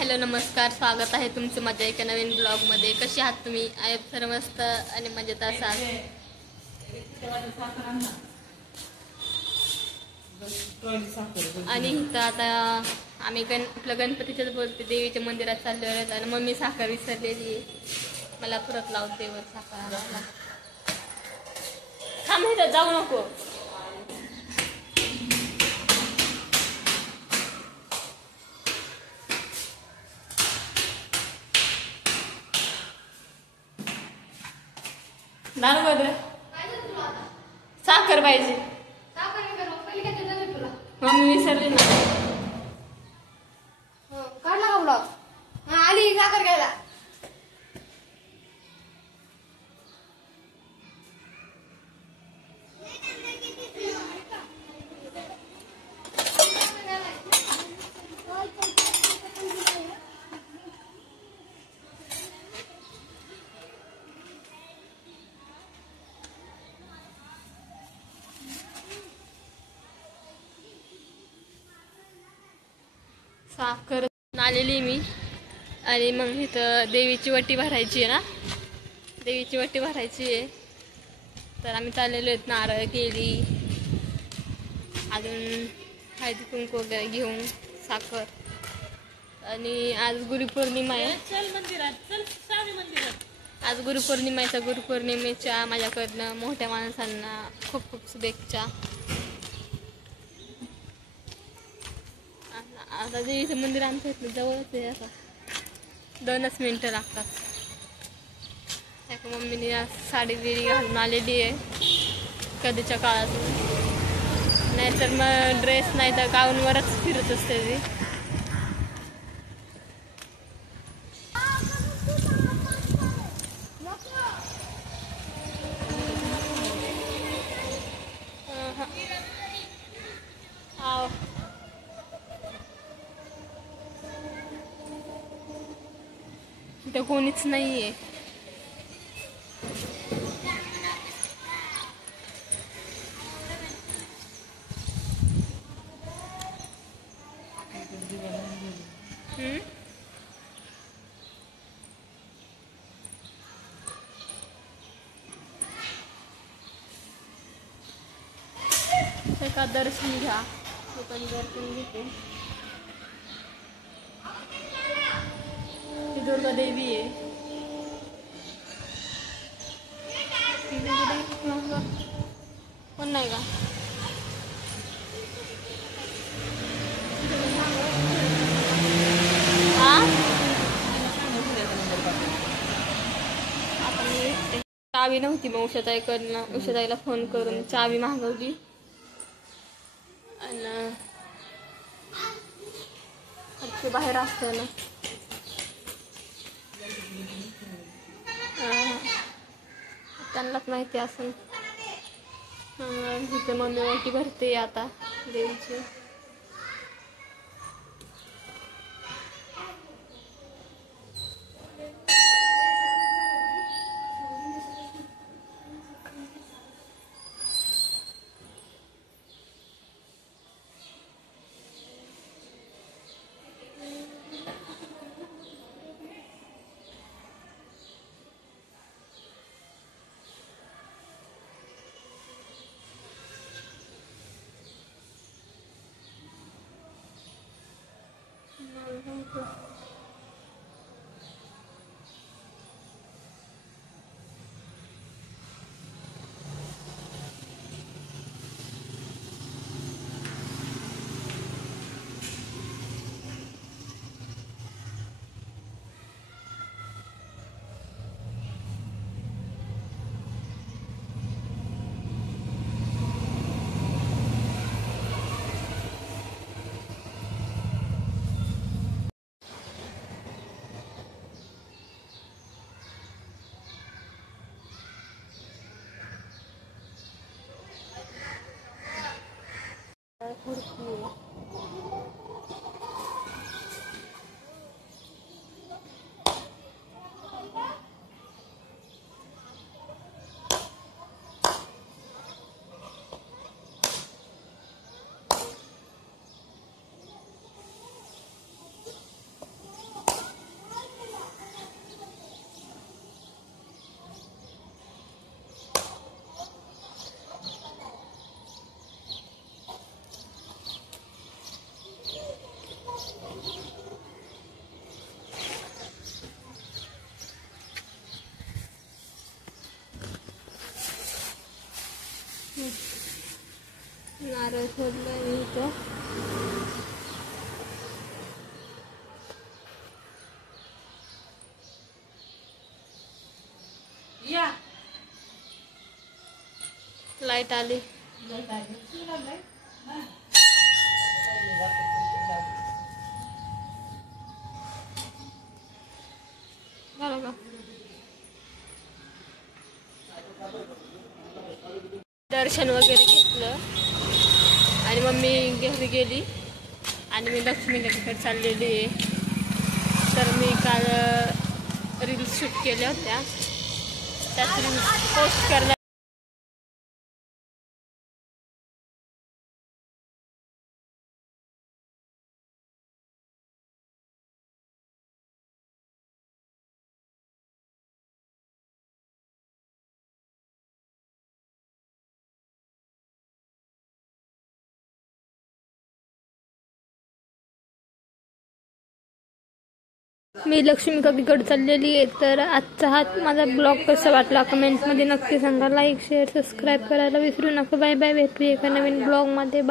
Hello नमस्कार, स्वागत आहे तुमचं माझ्या एका नवीन ब्लॉगमध्ये. कसे आहात तुम्ही? सर मस्त आणि मजेत असाल. आणि इथं आता आम्ही आपलं गणपतीच्याच बोलते, देवीच्या मंदिरात चाललो आहेत आणि मम्मी साखर विसरलेली आहे. मला परत लावते वर साखर. थांब इथं जाऊ नको. साखर पाहिजे. मम्मी विसरली ना. काढला का ब्लॉग? आली साखर घ्यायला. साखर आलेली मी आणि मग इथं देवीची वटी भरायची आहे ना, देवीची वटी भरायची आहे. तर आम्ही चाललेलो आहेत, नारळ केली अजून हळदी कुंकू वगैरे घेऊन, साखर. आणि आज गुरुपौर्णिमा आहे. चल मंदिरात, चल स्वामी मंदिरात. आज गुरुपौर्णिमा आहे. गुरुपौर्णिमेच्या माझ्याकडनं मोठ्या माणसांना खूप खूप शुभेच्छा. आता देवीचं मंदिर आमच्या इथलं जवळच आहे, असं 2 मिनिटं लागतात. त्या मम्मीने साडी बिडी घालून आलेली आहे कधीच्या काळातून. नाहीतर मग ड्रेस नाही तर गाऊनवरच फिरत असते ती. इथं कोणीच नाहीये. एका दर्शन घ्या, पण दर्शन घेते. ही दुर्गा देवी आहे. कोण नाही का? आता मी चावी नव्हती, मग उषाताईला फोन करून चावी मागवली आणि बाहेर असतं ना. त्यांनाच माहिती असेल. तिथे मम्मी मोठी भरते आता देवीची. ठेवलं इथं. लाईट आली. झालं का? दर्शन वगैरे घेतलं आणि मम्मी घरी गेली आणि मी लक्ष्मीला तिकडे चाललेली आहे. तर मी काल रील्स शूट केल्या होत्या, त्याच रील्स पोस्ट करल्या. मी लक्ष्मी काकीकडे चाललेली आहे. तर आजचा हा माझा ब्लॉग कसा वाटला कमेंटमध्ये नक्की सांगा. लाईक शेअर सबस्क्राईब करायला विसरू नका. Bye bye. भेटूया एका नवीन ब्लॉगमध्ये.